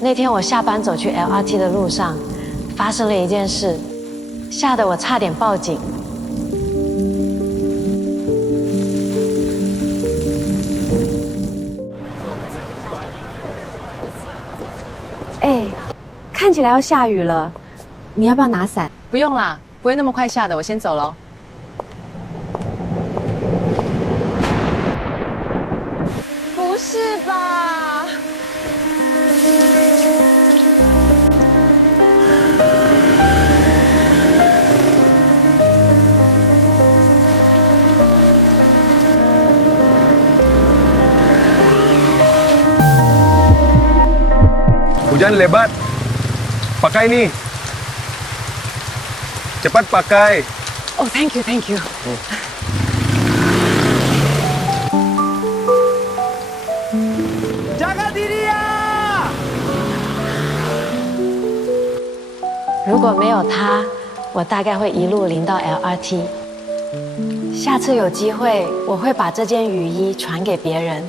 那天我下班走去 LRT 的路上，发生了一件事，吓得我差点报警。哎，看起来要下雨了，你要不要拿伞？不用啦，不会那么快下的，我先走喽。不是吧？Hujan lebat. Pakai nih. Cepat pakai. Oh, thank you, thank you. 如果没有他，我大概会一路淋到 LRT。下次有机会，我会把这件雨衣传给别人。